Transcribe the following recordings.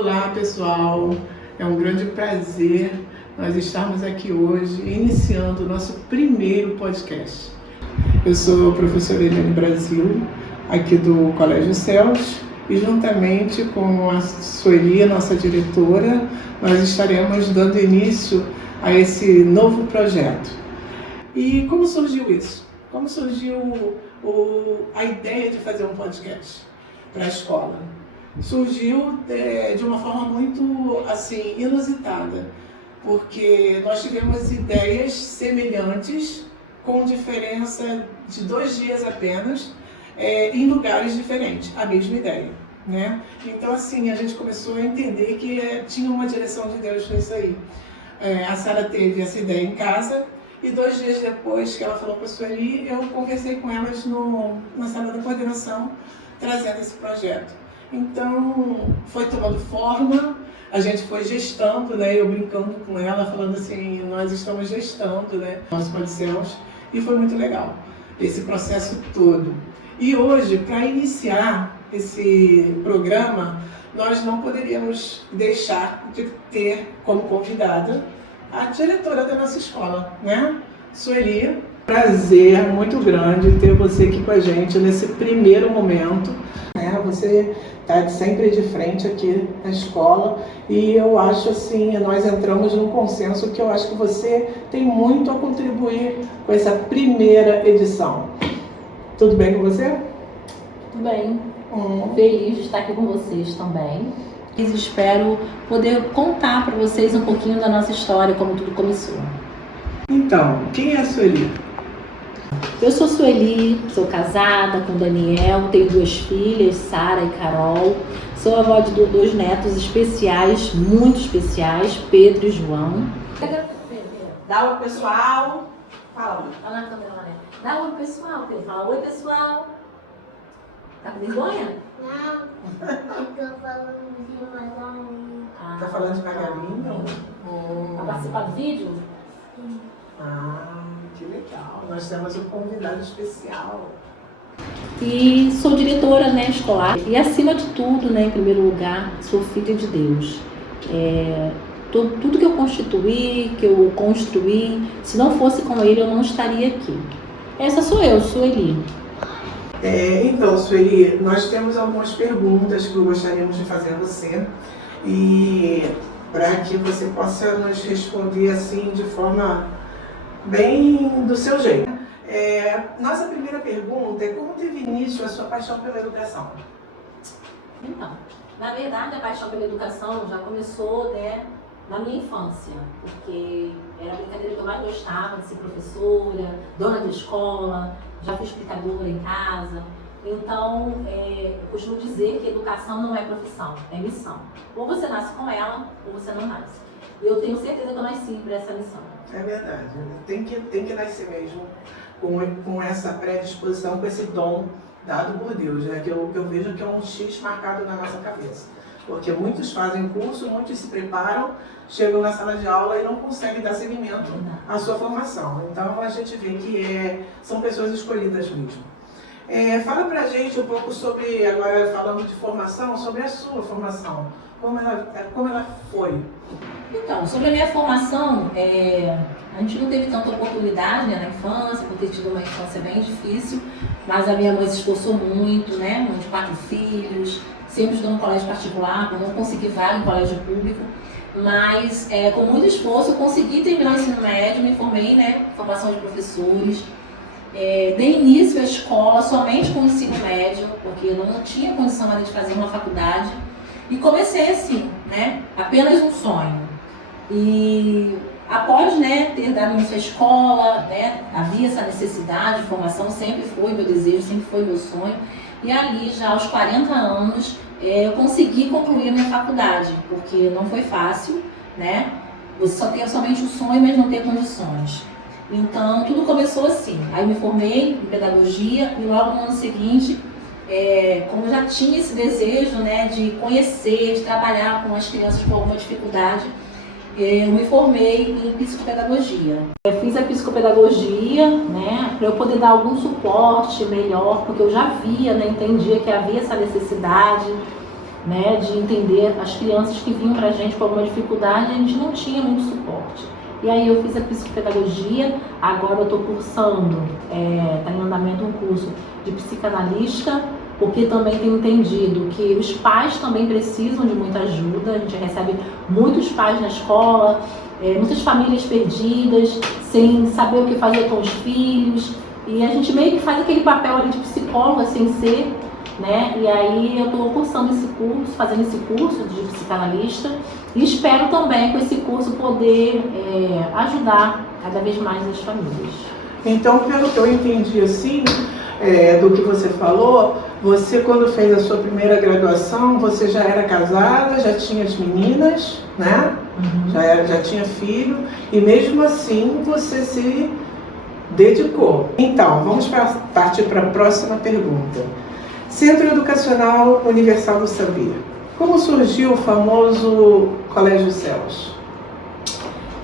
Olá pessoal, é um grande prazer nós estarmos aqui hoje iniciando o nosso primeiro podcast. Eu sou a professora Eliane Brasil, aqui do Colégio Céus, e juntamente com a Sueli, nossa diretora, nós estaremos dando início a esse novo projeto. E como surgiu isso? Como surgiu a ideia de fazer um podcast para a escola? Surgiu de uma forma muito assim inusitada, porque nós tivemos ideias semelhantes, com diferença de 2 dias apenas, em lugares diferentes, a mesma ideia, né? Então assim, a gente começou a entender que tinha uma direção de Deus nisso aí. A Sara teve essa ideia em casa, e 2 dias depois que ela falou para a Sueli, eu conversei com elas na sala da coordenação, trazendo esse projeto. Então, foi tomando forma, a gente foi gestando, né? Eu brincando com ela, falando assim, nós estamos gestando, né? Nosso Céus, e foi muito legal, esse processo todo. E hoje, para iniciar esse programa, nós não poderíamos deixar de ter como convidada a diretora da nossa escola, né? Sueli. Prazer muito grande ter você aqui com a gente nesse primeiro momento. Você está sempre de frente aqui na escola e eu acho assim, nós entramos num consenso que eu acho que você tem muito a contribuir com essa primeira edição. Tudo bem com você? Tudo bem. Feliz de estar aqui com vocês também. Espero poder contar para vocês um pouquinho da nossa história, como tudo começou. Então, quem é a Sueli? Eu sou Sueli, sou casada com Daniel, tenho 2 filhas, Sara e Carol. Sou avó de 2 netos especiais, muito especiais, Pedro e João. Dá oi, pessoal. Fala oi. Fala na câmera, né? Dá oi, pessoal. Fala oi, pessoal. Tá com vergonha? Não, eu tô falando devagarinho. Tá falando devagarinho? Vai participar do vídeo? Sim. Que legal. Nós temos um convidado especial. E sou diretora, né, escolar. E acima de tudo, né, em primeiro lugar, sou filha de Deus. Tudo que eu constituí, que eu construí, se não fosse com Ele, eu não estaria aqui. Essa sou eu, Sueli. Então, Sueli, nós temos algumas perguntas que gostaríamos de fazer a você. E para que você possa nos responder assim de forma bem do seu jeito. Nossa primeira pergunta é: como teve início a sua paixão pela educação? Então, na verdade, a paixão pela educação já começou, né, na minha infância, porque era a brincadeira que eu mais gostava, de ser professora, dona de escola, já fui explicadora em casa. Então, eu costumo dizer que educação não é profissão, é missão. Ou você nasce com ela, ou você não nasce. E eu tenho certeza que eu nasci para essa missão. É verdade, tem que nascer mesmo com essa predisposição, com esse dom dado por Deus, né? Que eu vejo que é um X marcado na nossa cabeça. Porque muitos fazem curso, muitos se preparam, chegam na sala de aula e não conseguem dar seguimento à sua formação. Então a gente vê que são pessoas escolhidas mesmo. Fala pra gente um pouco sobre, agora falando de formação, sobre a sua formação. Como ela foi? Então, sobre a minha formação, a gente não teve tanta oportunidade, né, na infância, por ter tido uma infância bem difícil, mas a minha mãe se esforçou muito, né, mãe de 4 filhos, sempre estudou no colégio particular, eu não consegui vaga em colégio público, mas com muito esforço eu consegui terminar o ensino médio, me formei, né, formação de professores, dei início à escola somente com o ensino médio, porque eu não tinha condição ainda de fazer uma faculdade, e comecei assim, né, apenas um sonho. E após, né, ter dado início à escola, né, havia essa necessidade de formação, sempre foi meu desejo, sempre foi meu sonho. E ali, já aos 40 anos, eu consegui concluir a minha faculdade, porque não foi fácil, né? Você só tem somente o sonho, mas não tem condições. Então, tudo começou assim. Aí me formei em pedagogia e logo no ano seguinte, como eu já tinha esse desejo, né, de conhecer, de trabalhar com as crianças com alguma dificuldade, eu me formei em psicopedagogia. Eu fiz a psicopedagogia, né, para eu poder dar algum suporte melhor, porque eu já via, né, entendia que havia essa necessidade. né, de entender as crianças que vinham pra gente com alguma dificuldade, a gente não tinha muito suporte. E aí eu fiz a psicopedagogia, agora eu estou cursando, está em andamento um curso de psicanalista, porque também tenho entendido que os pais também precisam de muita ajuda. A gente recebe muitos pais na escola, muitas famílias perdidas, sem saber o que fazer com os filhos, e a gente meio que faz aquele papel ali de psicóloga sem ser, né? E aí eu estou cursando esse curso, fazendo esse curso de psicanalista, e espero também com esse curso poder ajudar cada vez mais as famílias. Então, pelo que eu entendi assim, do que você falou, você quando fez a sua primeira graduação, você já era casada, já tinha as meninas, né? Uhum. Já tinha filho, e mesmo assim você se dedicou. Então, vamos partir para a próxima pergunta. Centro Educacional Universal do Saber. Como surgiu o famoso Colégio Céus?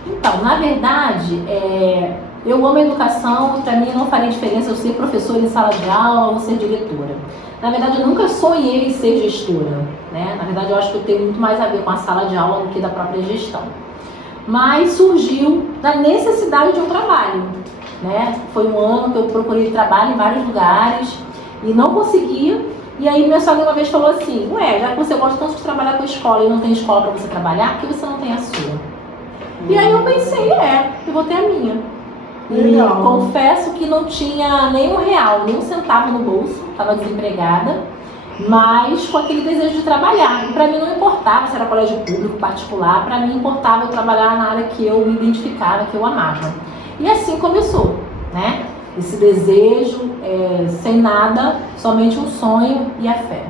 Então, na verdade, eu amo a educação, para mim não faria diferença eu ser professora em sala de aula ou ser diretora. Na verdade, eu nunca sonhei em ser gestora, né? Na verdade, eu acho que eu tenho muito mais a ver com a sala de aula do que da própria gestão. Mas surgiu da necessidade de um trabalho, né? Foi um ano que eu procurei trabalho em vários lugares e não conseguia. E aí minha sogra uma vez falou assim: ué, já que você gosta tanto de trabalhar com a escola e não tem escola para você trabalhar, por que você não tem a sua? E aí eu pensei, eu vou ter a minha. Legal. E confesso que não tinha nem R$1, nem um centavo no bolso, estava desempregada, mas com aquele desejo de trabalhar. E para mim não importava se era colégio público, particular, para mim importava eu trabalhar na área que eu me identificava, que eu amava. E assim começou, né? Esse desejo, sem nada, somente um sonho e a fé.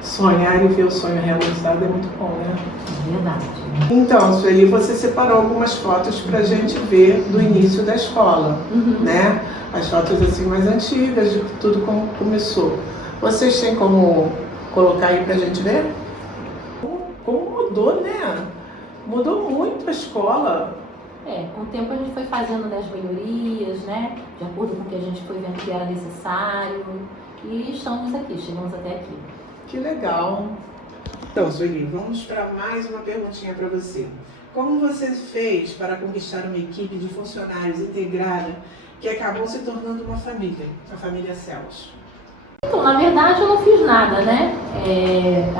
Sonhar e ver o sonho realizado é muito bom, né? Verdade. Então, Sueli, você separou algumas fotos pra gente ver do início da escola, né? As fotos assim mais antigas, de tudo como começou. Vocês têm como colocar aí pra gente ver? Como mudou, né? Mudou muito a escola. Com o tempo a gente foi fazendo as melhorias, né? De acordo com o que a gente foi vendo que era necessário. E estamos aqui, chegamos até aqui. Que legal. Então, Sueli, vamos para mais uma perguntinha para você. Como você fez para conquistar uma equipe de funcionários integrada que acabou se tornando uma família, a família Céus? Então, na verdade, eu não fiz nada, né?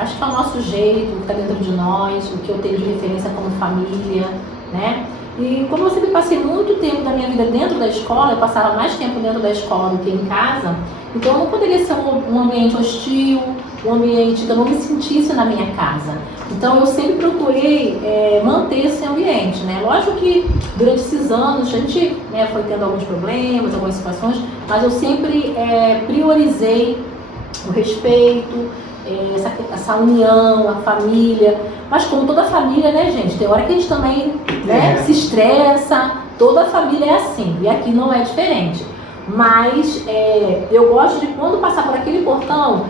Acho que é o nosso jeito, o que está dentro de nós, o que eu tenho de referência como família, né? E como eu sempre passei muito tempo da minha vida dentro da escola, eu passava mais tempo dentro da escola do que em casa, então não poderia ser um ambiente hostil, um ambiente que eu não me sentisse na minha casa. Então eu sempre procurei manter esse ambiente, né? Lógico que durante esses anos a gente foi tendo alguns problemas, algumas situações, mas eu sempre priorizei o respeito, essa união, a família. Mas como toda família, né, gente? Tem hora que a gente também se estressa, toda família é assim, e aqui não é diferente. Mas eu gosto de, quando passar por aquele portão,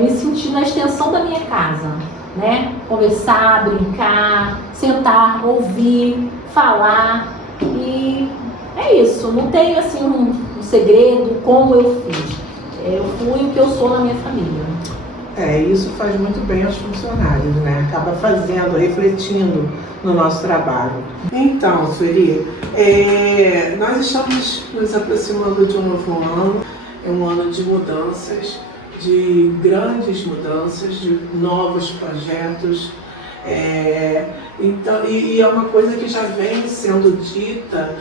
me sentir na extensão da minha casa, né? Conversar, brincar, sentar, ouvir, falar. E é isso, não tenho assim um segredo como eu fiz. Eu fui o que eu sou na minha família. Isso faz muito bem aos funcionários, né? Acaba fazendo, refletindo no nosso trabalho. Então, Sueli, nós estamos nos aproximando de um novo ano, um ano de mudanças, de grandes mudanças, de novos projetos. Então, e é uma coisa que já vem sendo dita,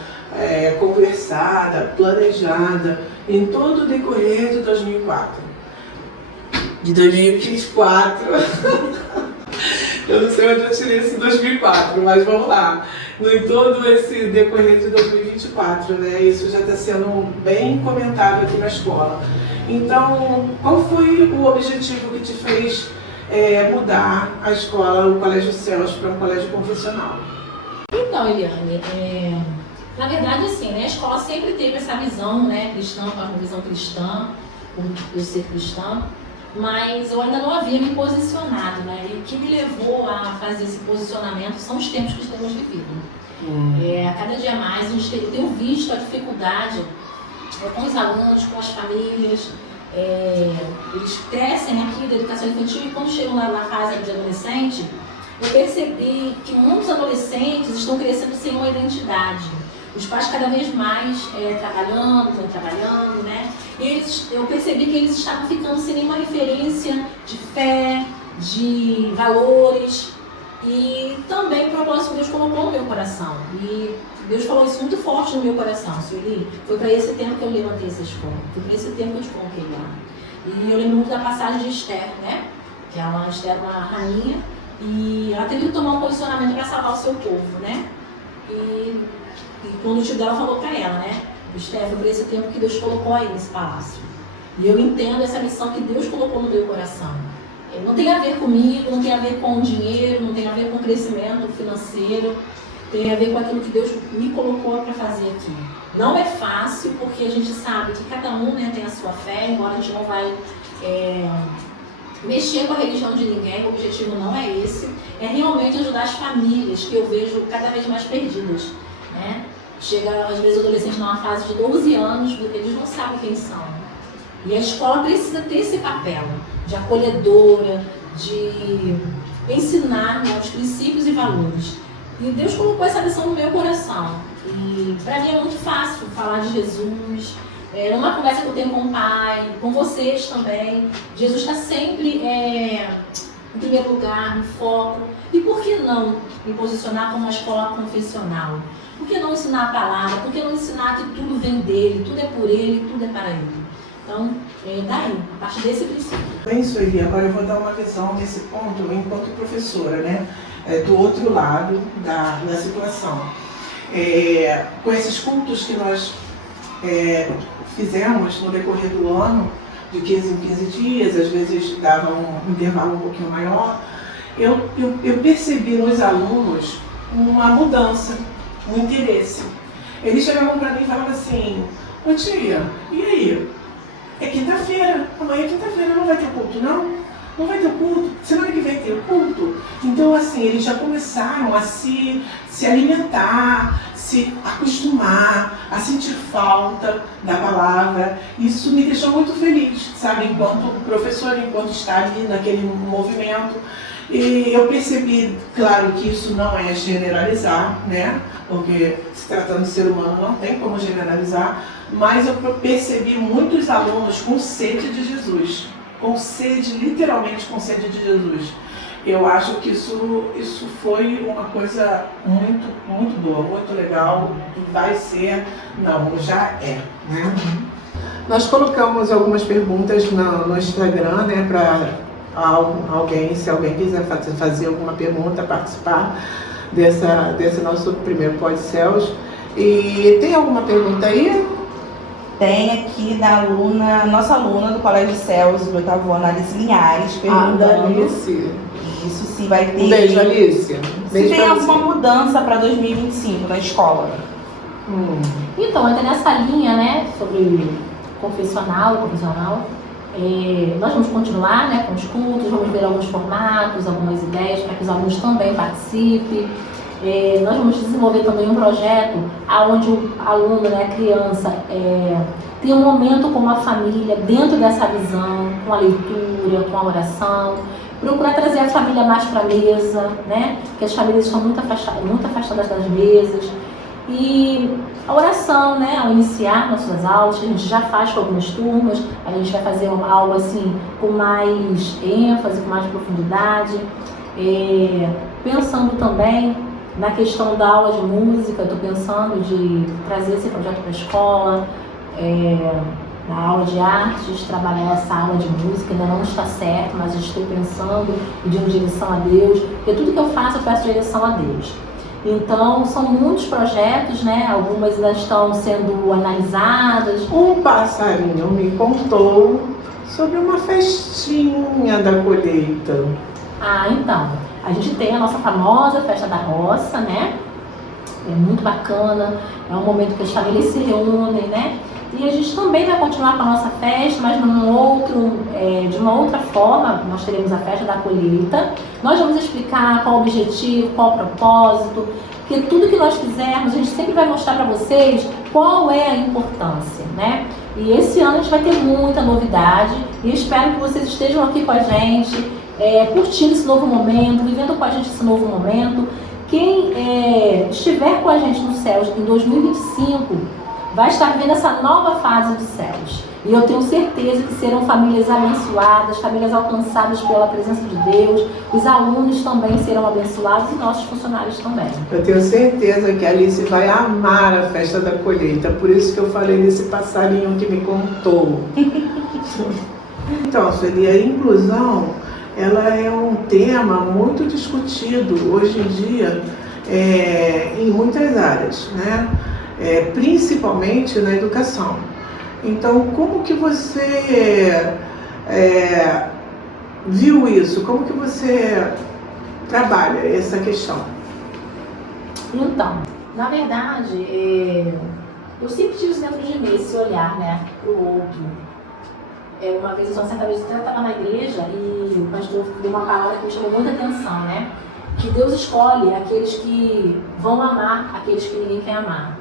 conversada, planejada em todo o decorrer de 2004. De 2024. Eu não sei onde eu tirei esse 2004, mas vamos lá. Em todo esse decorrer de 2024, né? Isso já está sendo bem comentado aqui na escola. Então, qual foi o objetivo que te fez mudar a escola, o Colégio Céus, para um colégio confessional? Então, Eliane, na verdade, assim, né, a escola sempre teve essa visão, né, cristã, uma visão cristã, por eu ser cristã, mas eu ainda não havia me posicionado, né? E o que me levou a fazer esse posicionamento são os tempos que temos vivido. A cada dia mais a gente tem visto a dificuldade com os alunos, com as famílias, eles crescem aqui da educação infantil e quando chegam lá na fase de adolescente, eu percebi que muitos adolescentes estão crescendo sem uma identidade. Os pais cada vez mais estão trabalhando, né? E eu percebi que eles estavam ficando sem nenhuma referência de fé, de valores e também o propósito que Deus colocou no meu coração. E Deus falou isso muito forte no meu coração, Sueli. Foi para esse tempo que eu levantei essa escola, foi para esse tempo que eu te coloquei lá. E eu lembro muito da passagem de Esther, né? Que Esther é uma rainha e ela teve que tomar um posicionamento para salvar o seu povo, né? E quando o tio dela falou para ela, né? Esther, foi para esse tempo que Deus colocou aí nesse palácio. E eu entendo essa missão que Deus colocou no meu coração. Não tem a ver comigo, não tem a ver com o dinheiro, não tem a ver com o crescimento financeiro, tem a ver com aquilo que Deus me colocou para fazer aqui. Não é fácil, porque a gente sabe que cada um, né, tem a sua fé, embora a gente não vai mexer com a religião de ninguém, o objetivo não é esse, é realmente ajudar as famílias que eu vejo cada vez mais perdidas, né? Chega, às vezes, o adolescente numa fase de 12 anos, eles não sabem quem são. E a escola precisa ter esse papel de acolhedora, de ensinar, né, os princípios e valores. E Deus colocou essa lição no meu coração. E para mim é muito fácil falar de Jesus. Numa conversa que eu tenho com o Pai, com vocês também, Jesus está sempre em primeiro lugar, no foco. E por que não me posicionar como uma escola confessional? Por que não ensinar a palavra? Por que não ensinar que tudo vem dele, tudo é por ele, tudo é para ele? Então, daí, a partir desse princípio. Bem, Sueli, agora eu vou dar uma visão nesse ponto enquanto professora, né? Do outro lado da situação. Com esses cultos que nós fizemos no decorrer do ano, de 15 em 15 dias, às vezes dava um intervalo um pouquinho maior, eu percebi nos alunos uma mudança, um interesse. Eles chegavam para mim e falavam assim: ô tia, e aí? É quinta-feira, amanhã é quinta-feira, não vai ter culto, não? Não vai ter culto? Semana que vem tem culto? Então, assim, eles já começaram a se alimentar, se acostumar, a sentir falta da palavra. Isso me deixou muito feliz, sabe? Enquanto professora, enquanto está ali naquele movimento. E eu percebi, claro, que isso não é generalizar, né? Porque se tratando de ser humano não tem como generalizar, mas eu percebi muitos alunos com sede de Jesus, com sede, literalmente com sede de Jesus. Eu acho que isso foi uma coisa muito, muito boa, muito legal, vai ser, não, já é, né? Nós colocamos algumas perguntas no Instagram, né, para alguém, se alguém quiser fazer alguma pergunta, participar desse nosso primeiro Pós-Céus. E tem alguma pergunta aí? Tem aqui da nossa aluna do Colégio Céus, do 8º ano, Alice Linhares, perguntando Alice. Isso, se vai ter. Um beijo, Alice. Se tem alguma mudança para 2025 na escola. Então, entra nessa linha, né, sobre confessional. Nós vamos continuar, né, com os cultos, vamos ver alguns formatos, algumas ideias para que os alunos também participem. Nós vamos desenvolver também um projeto onde o aluno, né, a criança, tem um momento com a família dentro dessa visão, com a leitura, com a oração. Procurar trazer a família mais para a mesa, né, porque as famílias estão muito afastadas das mesas. E a oração, né, ao iniciar nossas aulas, que a gente já faz com algumas turmas, a gente vai fazer uma aula assim, com mais ênfase, com mais profundidade. Pensando também na questão da aula de música, estou pensando de trazer esse projeto para a escola, na aula de artes, trabalhar essa aula de música, ainda não está certo, mas estou pensando, pedindo direção a Deus, porque tudo que eu faço eu peço direção a Deus. Então, são muitos projetos, né? Algumas ainda estão sendo analisadas. Um passarinho me contou sobre uma festinha da colheita. Então, a gente tem a nossa famosa Festa da Roça, né? É muito bacana, é um momento que as famílias se reúnem, né? E a gente também vai continuar com a nossa festa, mas de uma outra forma. Nós teremos a festa da colheita. Nós vamos explicar qual o objetivo, qual o propósito, porque tudo que nós fizermos, a gente sempre vai mostrar para vocês qual é a importância, né? E esse ano a gente vai ter muita novidade e espero que vocês estejam aqui com a gente, curtindo esse novo momento, vivendo com a gente esse novo momento. Quem estiver com a gente no Céus em 2025 vai estar vivendo essa nova fase dos Céus. E eu tenho certeza que serão famílias abençoadas, famílias alcançadas pela presença de Deus. Os alunos também serão abençoados e nossos funcionários também. Eu tenho certeza que a Alice vai amar a festa da colheita. Por isso que eu falei desse passarinho que me contou. Então, Sueli, a inclusão, ela é um tema muito discutido hoje em dia em muitas áreas, né? Principalmente na educação. Então, como que você viu isso? Como que você trabalha essa questão? Então, na verdade, eu sempre tive dentro de mim esse olhar, né, para o outro. Uma vez, certa vez, eu estava na igreja e o pastor deu uma palavra que me chamou muita atenção, né? Que Deus escolhe aqueles que vão amar aqueles que ninguém quer amar.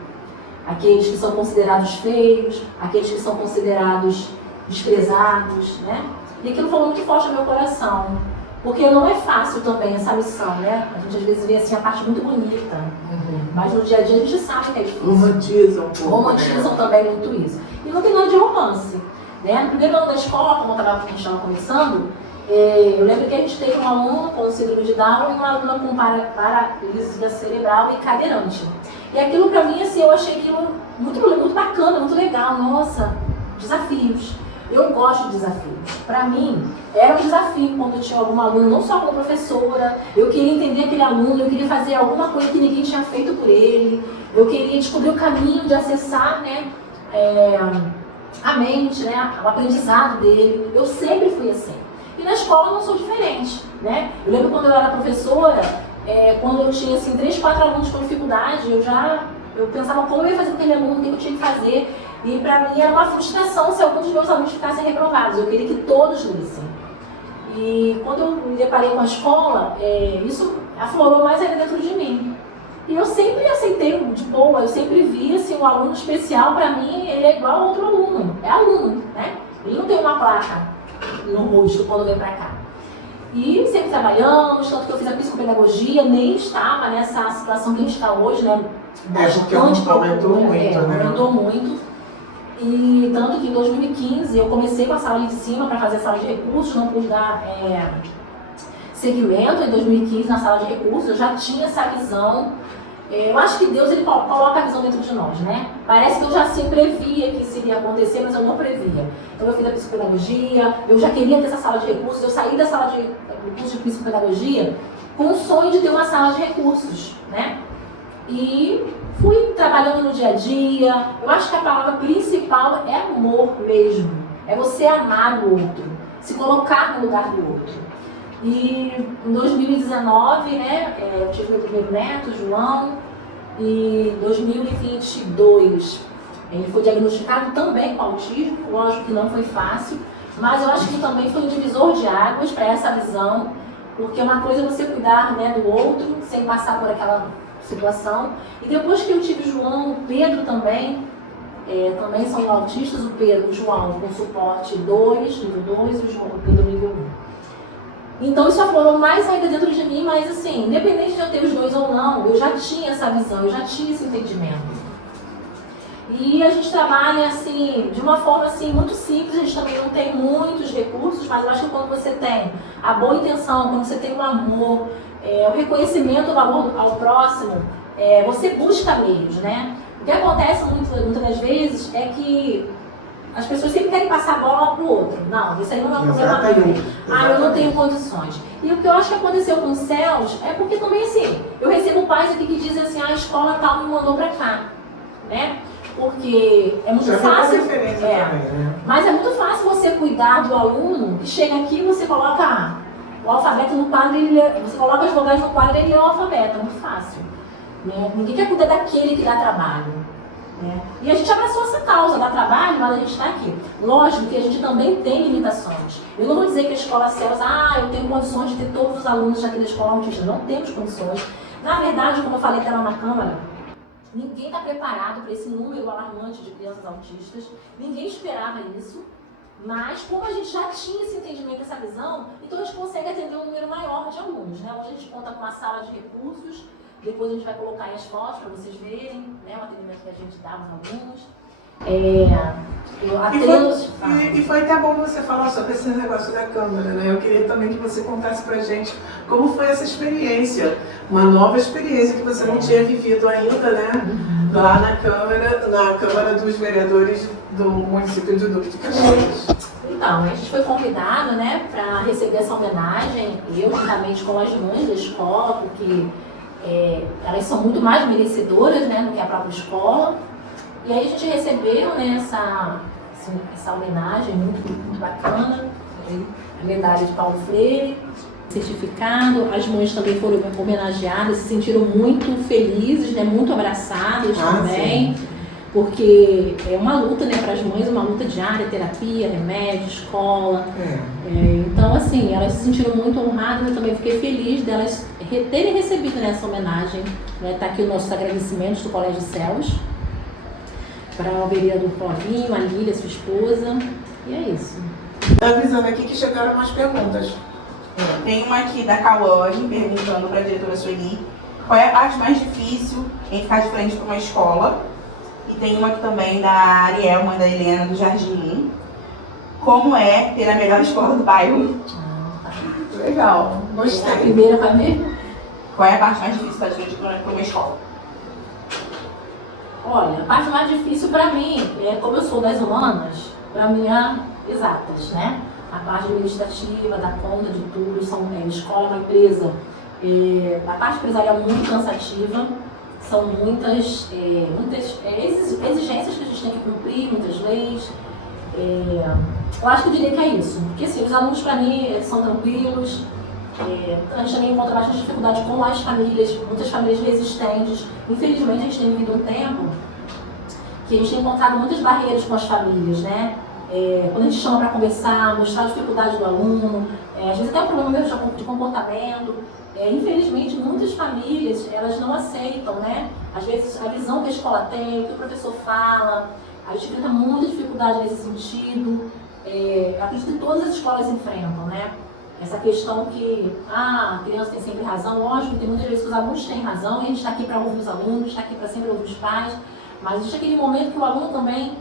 Aqueles que são considerados feios, aqueles que são considerados desprezados, né? E aquilo falou muito forte no meu coração, porque não é fácil também essa missão, né? A gente às vezes vê assim a parte muito bonita, mas no dia a dia a gente sabe que é difícil. Romantizam um pouco. Romantizam também muito isso. E não tem nada de romance, né? No primeiro ano da escola, como a gente estava começando, eu lembro que a gente teve um aluno com síndrome de Down e uma aluna com paralisia cerebral e cadeirante. E aquilo pra mim, assim, eu achei aquilo muito bacana, muito legal. Nossa, desafios. Eu gosto de desafios. Pra mim, era um desafio quando eu tinha algum aluno, não só como professora. Eu queria entender aquele aluno, eu queria fazer alguma coisa que ninguém tinha feito por ele. Eu queria descobrir o caminho de acessar, né, a mente, né, o aprendizado dele. Eu sempre fui assim. E na escola eu não sou diferente, né? Eu lembro quando eu era professora, quando eu tinha assim, 3, 4 alunos com dificuldade, eu pensava como eu ia fazer com aquele aluno, o que eu tinha que fazer. E pra mim era uma frustração se algum dos meus alunos ficassem reprovados. Eu queria que todos lessem. E quando eu me deparei com a escola, isso aflorou mais ainda dentro de mim. E eu sempre aceitei de boa, eu sempre vi assim, um aluno especial, pra mim, ele é igual a outro aluno. É aluno, né? Ele não tem uma placa no rosto quando vem pra cá. E sempre trabalhamos, tanto que eu fiz a psicopedagogia, nem estava nessa situação que a gente está hoje, né? Porque aumentou muito, né? Aumentou muito. E tanto que em 2015 eu comecei com a sala de cima para fazer a sala de recursos, não pude dar segmento em 2015 na sala de recursos, eu já tinha essa visão. Eu acho que Deus ele coloca a visão dentro de nós, né? Parece que eu já se previa que isso iria acontecer, mas eu não previa. Então eu fiz a psicopedagogia, eu já queria ter essa sala de recursos, eu saí da sala de curso de psicopedagogia com o sonho de ter uma sala de recursos, né? E fui trabalhando no dia a dia. Eu acho que a palavra principal é amor mesmo. É você amar o outro, se colocar no lugar do outro. E em 2019, né, eu tive meu primeiro neto, João, e em 2022 ele foi diagnosticado também com autismo. Lógico que não foi fácil, mas eu acho que também foi um divisor de águas para essa visão, porque uma coisa é você cuidar, né, do outro sem passar por aquela situação. E depois que eu tive João, o Pedro também são autistas, o Pedro, o João com suporte 2, nível 2, e o Pedro nível 1. Então isso aflorou mais ainda dentro de mim, mas assim, independente de eu ter os dois ou não, eu já tinha essa visão, eu já tinha esse entendimento. E a gente trabalha assim, de uma forma assim, muito simples, a gente também não tem muitos recursos, mas eu acho que quando você tem a boa intenção, quando você tem o amor, o reconhecimento do valor ao próximo, você busca meios, né? O que acontece muitas das vezes é que as pessoas sempre querem passar a bola para o outro. Não, isso aí não é um problema meu. Eu não tenho condições. E o que eu acho que aconteceu com os céus é porque também assim, eu recebo pais aqui que dizem assim, a escola tal me mandou para cá, né? Porque é muito fácil. Também, né? Mas é muito fácil você cuidar do aluno que chega aqui e você coloca o alfabeto no quadro, você coloca as vogais no quadro e ele lê o alfabeto, é muito fácil. Né? Ninguém quer cuidar daquele que dá trabalho. Né? E a gente abraçou essa causa, dá trabalho, mas a gente está aqui. Lógico que a gente também tem limitações. Eu não vou dizer que a escola Céus, eu tenho condições de ter todos os alunos aqui da escola autista. Não temos condições. Na verdade, como eu falei até lá na Câmara, Ninguém está preparado para esse número alarmante de crianças autistas, ninguém esperava isso, mas como a gente já tinha esse entendimento, essa visão, então a gente consegue atender um número maior de alunos, né? Hoje a gente conta com uma sala de recursos, depois a gente vai colocar aí as fotos para vocês verem, né, o atendimento que a gente dá aos alunos. E foi até bom você falar sobre esse negócio da Câmara, né? Eu queria também que você contasse pra gente como foi essa experiência, uma nova experiência que você não tinha vivido ainda, né? Lá na Câmara dos Vereadores do município de Duque de Caxias. Então, a gente foi convidado, né, para receber essa homenagem, eu juntamente com as mães da escola, porque elas são muito mais merecedoras, né, do que a própria escola. E aí a gente recebeu, né, essa homenagem muito bacana, a medalha de Paulo Freire, certificado. As mães também foram homenageadas, se sentiram muito felizes, né, muito abraçadas também, sim. Porque é uma luta, né, para as mães, uma luta diária, terapia, remédio, escola. Então, assim, elas se sentiram muito honradas. Eu também fiquei feliz delas terem recebido, né, essa homenagem. Tá aqui os nossos agradecimentos do Colégio Céus para o vereador Clovinho, a Lília, sua esposa, e é isso. Tá avisando aqui que chegaram umas perguntas. Tem uma aqui da Cauane perguntando para a diretora Sueli qual é a parte mais difícil em ficar de frente para uma escola. E tem uma aqui também da Ariel, mãe da Helena, do Jardim. Como é ter a melhor escola do bairro? Legal, gostei. A primeira vai mesmo? Qual é a parte mais difícil de ficar de frente para uma escola? Olha, a parte mais difícil para mim, como eu sou das humanas, para mim é exatas, né? A parte administrativa, da conta de tudo, a escola é uma empresa. A parte empresarial é muito cansativa, são muitas exigências que a gente tem que cumprir, muitas leis. Eu acho que eu diria que é isso, porque assim, os alunos para mim são tranquilos. A gente também encontra bastante dificuldade com as famílias, muitas famílias resistentes. Infelizmente, a gente tem vivido um tempo que a gente tem encontrado muitas barreiras com as famílias, né? Quando a gente chama para conversar, mostrar a dificuldade do aluno, às vezes até um problema mesmo de comportamento. Infelizmente, muitas famílias, elas não aceitam, né? Às vezes, a visão que a escola tem, o que o professor fala, a gente enfrenta muita dificuldade nesse sentido. Acredito que todas as escolas enfrentam, né? Essa questão que a criança tem sempre razão, lógico, tem muitas vezes que os alunos têm razão, e a gente está aqui para ouvir os alunos, está aqui para sempre ouvir os pais, mas existe aquele momento que o aluno também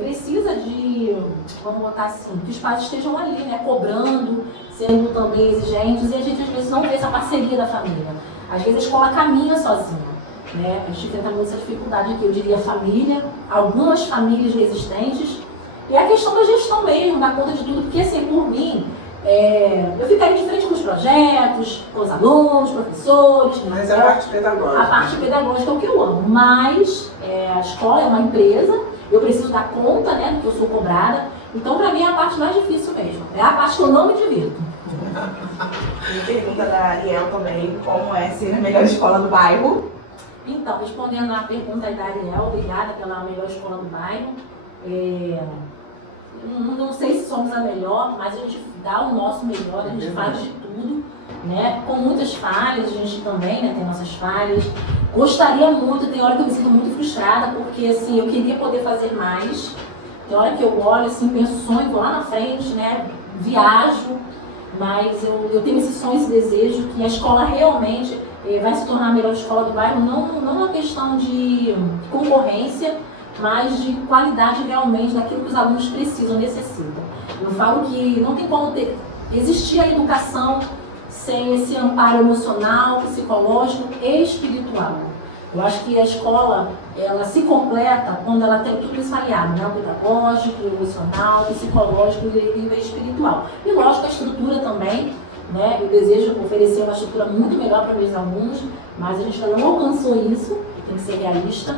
precisa de, vamos botar assim, que os pais estejam ali, né, cobrando, sendo também exigentes, e a gente às vezes não vê essa parceria da família. Às vezes a escola caminha sozinha, né? A gente enfrenta muito essa dificuldade aqui, eu diria família, algumas famílias resistentes, e a questão da gestão mesmo, da conta de tudo, porque assim, por mim, eu ficaria de frente com os projetos, com os alunos, professores. Mas a parte pedagógica. A parte pedagógica é o que eu amo. Mas a escola é uma empresa, eu preciso dar conta, né, do que eu sou cobrada. Então, para mim, é a parte mais difícil mesmo. É a parte que eu não me divirto. E pergunta da Ariel também, como é ser a melhor escola do bairro? Então, respondendo à pergunta da Ariel, obrigada pela melhor escola do bairro. Não sei se somos a melhor, mas a gente dá o nosso melhor, a gente faz de tudo, né? Com muitas falhas, a gente também, né, tem nossas falhas. Gostaria muito, tem hora que eu me sinto muito frustrada, porque assim, eu queria poder fazer mais. Tem hora que eu olho, assim, penso, sonho, vou lá na frente, né? Viajo, mas eu tenho esse sonho, esse desejo que a escola realmente vai se tornar a melhor escola do bairro, não uma questão de concorrência, mas de qualidade realmente daquilo que os alunos precisam, necessitam. Eu falo que não tem como existir a educação sem esse amparo emocional, psicológico e espiritual. Eu acho que a escola, ela se completa quando ela tem tudo isso aliado, né? O pedagógico, o emocional, o psicológico e o espiritual. E lógico, a estrutura também, né? Eu desejo oferecer uma estrutura muito melhor para meus alunos, mas a gente ainda não alcançou isso, tem que ser realista.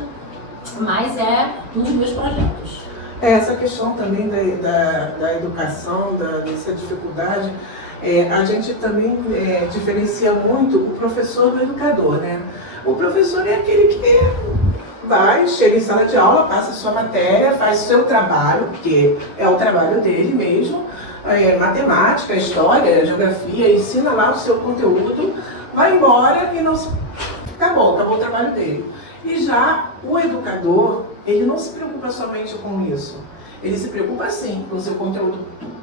Mas é um dos meus projetos. Essa questão também da educação, dessa dificuldade, a gente também diferencia muito o professor do educador, né? O professor é aquele que vai, chega em sala de aula, passa a sua matéria, faz o seu trabalho, porque é o trabalho dele mesmo, matemática, história, geografia, ensina lá o seu conteúdo, vai embora e não se... Acabou o trabalho dele. E já o educador, ele não se preocupa somente com isso. Ele se preocupa sim com o seu conteúdo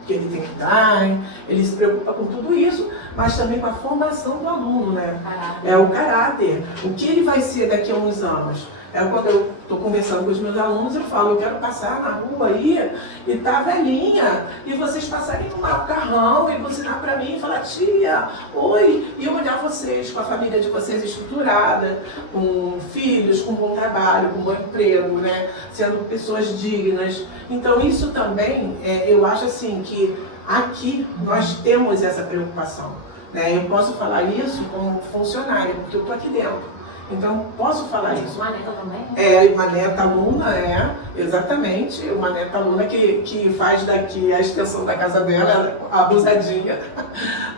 que ele tem que dar, ele se preocupa com tudo isso, mas também com a formação do aluno, né? É o caráter, o que ele vai ser daqui a uns anos. Quando eu estou conversando com os meus alunos, eu falo, eu quero passar na rua aí e tá velhinha, e vocês passarem no carrão e buzinar para mim e falar, tia, oi, e eu olhar vocês com a família de vocês estruturada, com filhos, com bom trabalho, com bom emprego, né? Sendo pessoas dignas. Então isso também, eu acho assim que aqui nós temos essa preocupação, né? Eu posso falar isso como funcionária, porque eu estou aqui dentro. Então, posso falar isso. Uma neta também? Uma neta aluna, exatamente. Uma neta aluna que faz daqui a extensão da casa dela, abusadinha.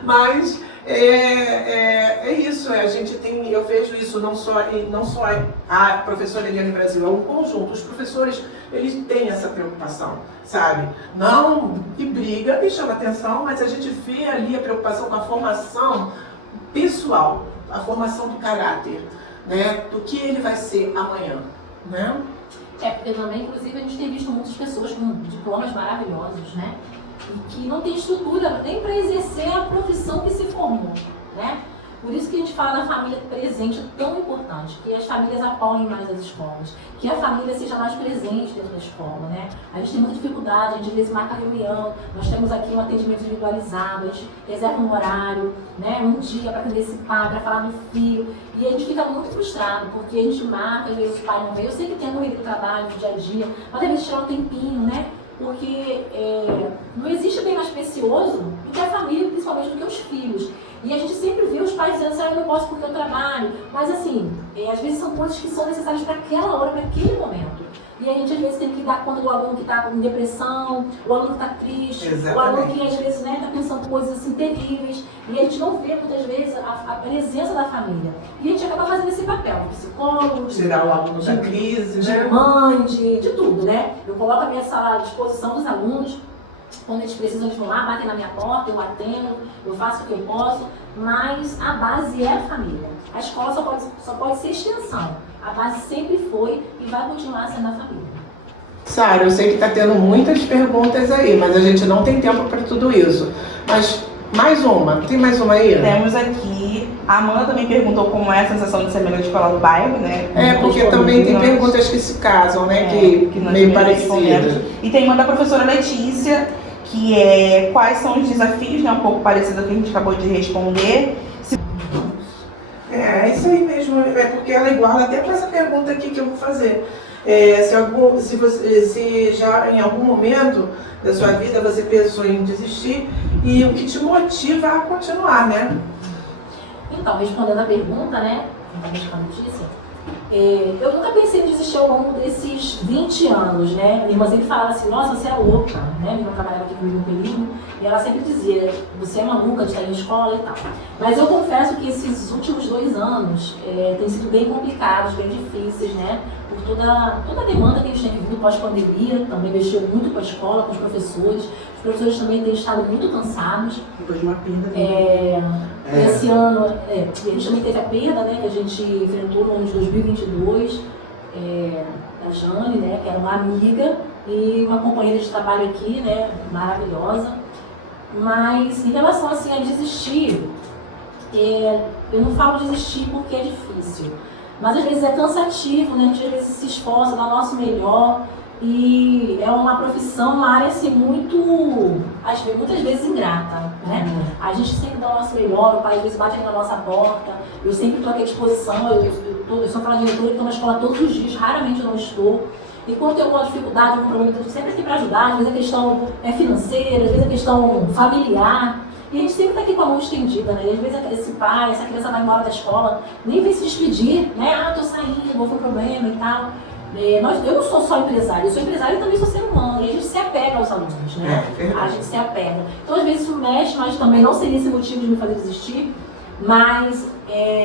Mas é isso, a gente tem, eu vejo isso não só a professora Eliane Brasil, é um conjunto. Os professores, eles têm essa preocupação, sabe? Não que briga e chama atenção, mas a gente vê ali a preocupação com a formação pessoal, a formação do caráter. Né, do que ele vai ser amanhã, né? Porque também, inclusive, a gente tem visto muitas pessoas com diplomas maravilhosos, né? E que não tem estrutura nem para exercer a profissão que se formou, né? Por isso que a gente fala da família presente, tão importante, que as famílias apoiem mais as escolas, que a família seja mais presente dentro da escola, né? A gente tem muita dificuldade, a gente às vezes marca reunião, nós temos aqui um atendimento individualizado, a gente reserva um horário, né? Um dia para atender esse pai, para falar do filho, e a gente fica muito frustrado, porque a gente marca, às vezes o pai não vem, eu sei que tem a correria do trabalho, do dia a dia, mas às vezes tirar um tempinho, né? Porque não existe bem mais precioso do que a família, principalmente do que os filhos. E a gente sempre vê os pais dizendo assim, eu não posso porque eu trabalho. Mas assim, às vezes são coisas que são necessárias para aquela hora, para aquele momento. E a gente às vezes tem que dar conta do aluno que está com depressão, o aluno que está triste, Exatamente. O aluno que às vezes está pensando coisas assim terríveis. E a gente não vê muitas vezes a presença da família. E a gente acaba fazendo esse papel de psicólogo, tirar o aluno da crise, de né? mãe, de tudo, né? Eu coloco a minha sala à disposição dos alunos. Quando eles precisam, eles vão lá, batem na minha porta, eu atendo, eu faço o que eu posso, mas a base é a família. A escola só pode ser extensão. A base sempre foi e vai continuar sendo a família. Sara, eu sei que está tendo muitas perguntas aí, mas a gente não tem tempo para tudo isso. Mas mais uma, tem mais uma aí? Temos aqui, a Amanda também perguntou como é a sensação de ser melhor de escola do bairro, né? Porque também tem perguntas que se casam, né? Que meio parecidas. E tem uma da professora Letícia, que é quais são os desafios, né? Um pouco parecido com o que a gente acabou de responder. É isso aí mesmo, porque ela iguala até para essa pergunta aqui que eu vou fazer. Se já em algum momento da sua vida você pensou em desistir e o que te motiva a continuar, né? Então, respondendo a pergunta, né? A notícia, eu nunca pensei em desistir ao longo desses 20 anos, né? Minha irmã sempre falava assim, nossa, você é louca, né? Minha irmã trabalhava aqui comigo um período, e ela sempre dizia, você é maluca de estar em escola e tal. Mas eu confesso que esses últimos 2 anos têm sido bem complicados, bem difíceis, né? Por toda a demanda que a gente tem vivido pós-pandemia, também mexeu muito com a escola, com os professores. Os professores também têm estado muito cansados. Depois de uma perda. Esse ano, a gente também teve a perda, né, que a gente enfrentou no ano de 2022, da Jane, né, que era uma amiga e uma companheira de trabalho aqui, né, maravilhosa. Mas em relação assim, a desistir, eu não falo desistir porque é difícil, mas às vezes é cansativo, né, a gente às vezes se esforça, dá o nosso melhor. E é uma profissão, uma área assim muitas vezes ingrata, né? A gente sempre dá o nosso melhor, o pai às vezes bate aqui na nossa porta, eu sempre estou aqui à disposição, eu sou aquela diretora que estou na escola todos os dias, raramente eu não estou. E quando tem alguma dificuldade, algum problema, eu estou sempre aqui para ajudar, às vezes a questão é financeira, às vezes a questão familiar. E a gente sempre está aqui com a mão estendida, né? E às vezes esse pai, essa criança vai embora da escola, nem vem se despedir, né? Estou saindo, houve um problema e tal. Eu não sou só empresária, eu sou empresária e também sou ser humano. E a gente se apega aos alunos, né? A gente se apega. Então, às vezes isso mexe, mas também não seria esse motivo de me fazer desistir. Mas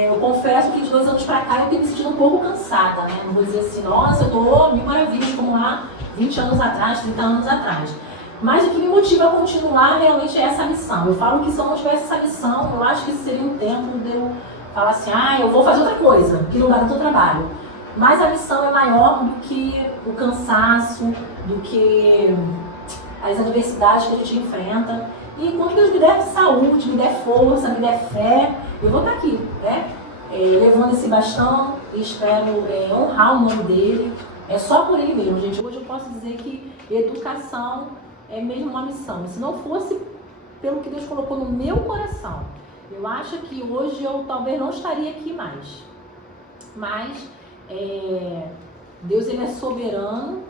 eu confesso que de 2 anos pra cá eu tenho me sentido um pouco cansada, né? Não vou dizer assim, nossa, eu tô mil maravilhas como lá 20 anos atrás, 30 anos atrás. Mas o que me motiva a continuar realmente é essa missão. Eu falo que se eu não tivesse essa missão, eu acho que seria um tempo de eu falar assim, eu vou fazer outra coisa, que no lugar do teu trabalho. Mas a missão é maior do que o cansaço, do que as adversidades que a gente enfrenta. E quando Deus me der saúde, me der força, me der fé, eu vou estar aqui, né? Levando esse bastão e espero honrar o nome dele. É só por ele mesmo, gente. Hoje eu posso dizer que educação é mesmo uma missão. Se não fosse pelo que Deus colocou no meu coração, eu acho que hoje eu talvez não estaria aqui mais. Mas Deus, ele é soberano,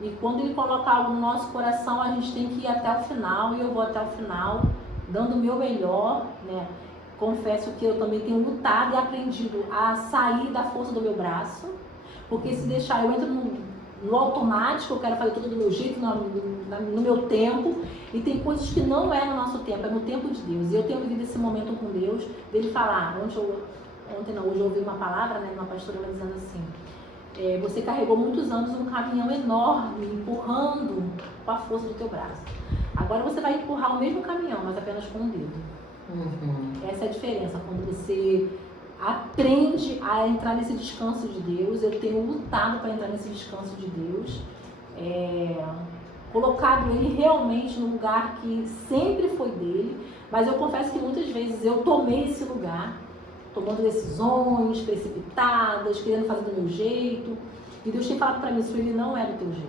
e quando ele coloca algo no nosso coração, a gente tem que ir até o final, e eu vou até o final, dando o meu melhor, né? Confesso que eu também tenho lutado e aprendido a sair da força do meu braço, porque se deixar, eu entro no automático, eu quero fazer tudo do meu jeito, no meu tempo, e tem coisas que não é no nosso tempo, é no tempo de Deus. E eu tenho vivido esse momento com Deus, dele falar, hoje eu ouvi uma palavra, né, de uma pastora dizendo assim, você carregou muitos anos um caminhão enorme, empurrando com a força do teu braço. Agora você vai empurrar o mesmo caminhão, mas apenas com um dedo. Essa é a diferença, quando você aprende a entrar nesse descanso de Deus. Eu tenho lutado para entrar nesse descanso de Deus, colocado ele realmente no lugar que sempre foi dele, mas eu confesso que muitas vezes eu tomei esse lugar, tomando decisões precipitadas, querendo fazer do meu jeito, e Deus tem falado para mim, isso ele não é do teu jeito.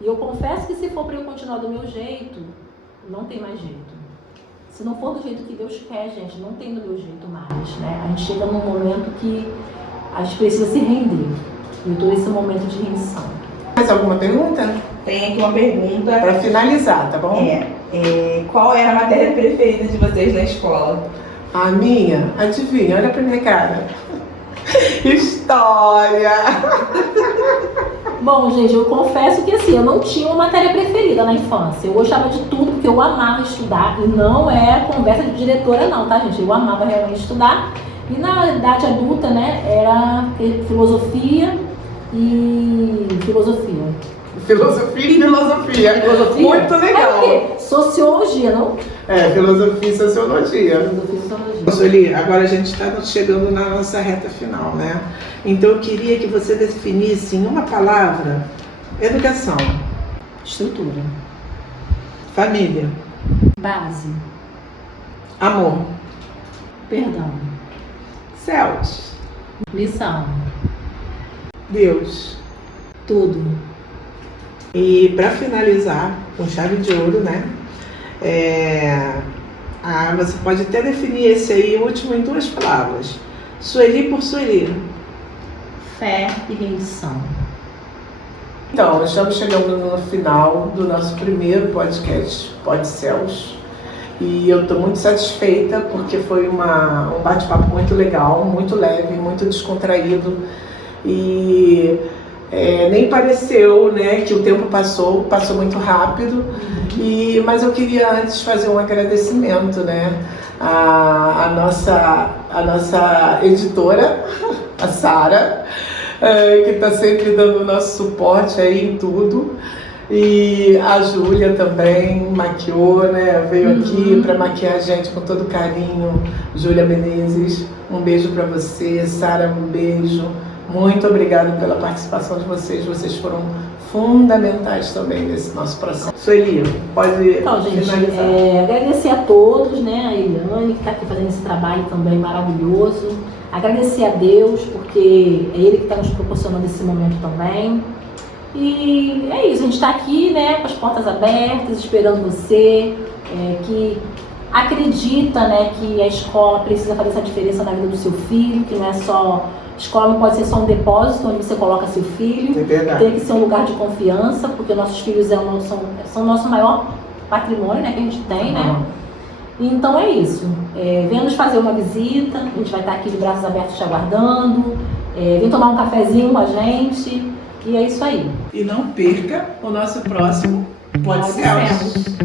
E eu confesso que se for para eu continuar do meu jeito, não tem mais jeito. Se não for do jeito que Deus quer, gente, não tem do meu jeito mais, né? A gente chega num momento que a gente precisa se render. E eu estou nesse momento de rendição. Mais alguma pergunta? Tem aqui uma pergunta. Para finalizar, tá bom? Qual era a matéria preferida de vocês na escola? A minha? Adivinha, olha pra minha cara. História! Bom, gente, eu confesso que assim, eu não tinha uma matéria preferida na infância. Eu gostava de tudo, porque eu amava estudar. E não é conversa de diretora não, tá, gente? Eu amava realmente estudar. E na idade adulta, né, era filosofia e filosofia. Filosofia e filosofia. Muito legal. É o quê? Sociologia, não? Filosofia e sociologia. Filosofia e sociologia. Sueli, agora a gente está chegando na nossa reta final, né? Então eu queria que você definisse em uma palavra: educação, Estrutura. família, Base. amor, Perdão. céus, Missão. Deus. Tudo. E para finalizar, com chave de ouro, né? Você pode até definir esse aí último em 2 palavras. Sueli por Sueli. Fé e rendição. Então, estamos chegando no final do nosso primeiro podcast, Pod Céus. E eu estou muito satisfeita porque foi um bate-papo muito legal, muito leve, muito descontraído. E nem pareceu, né, que o tempo passou muito rápido. Mas eu queria antes fazer um agradecimento, né, à nossa editora, a Sara, que está sempre dando o nosso suporte aí em tudo. E a Júlia também maquiou, né? Veio aqui para maquiar a gente com todo carinho. Júlia Menezes, um beijo para você. Sara, um beijo. Muito obrigada pela participação de vocês. Vocês foram fundamentais também nesse nosso processo. Sueli, pode Então, gente, finalizar. agradecer a todos, né? A Eliane, que está aqui fazendo esse trabalho também maravilhoso. Agradecer a Deus, porque é Ele que está nos proporcionando esse momento também. E é isso, a gente está aqui, né, com as portas abertas, esperando você, que acredita, né, que a escola precisa fazer essa diferença na vida do seu filho, que não é só... Escola não pode ser só um depósito onde você coloca seu filho. É verdade. Tem que ser um lugar de confiança, porque nossos filhos são o nosso maior patrimônio, né, que a gente tem, né? Então é isso. Venha nos fazer uma visita, a gente vai estar aqui de braços abertos te aguardando. Vem tomar um cafezinho com a gente. E é isso aí. E não perca o nosso próximo Pod Céus.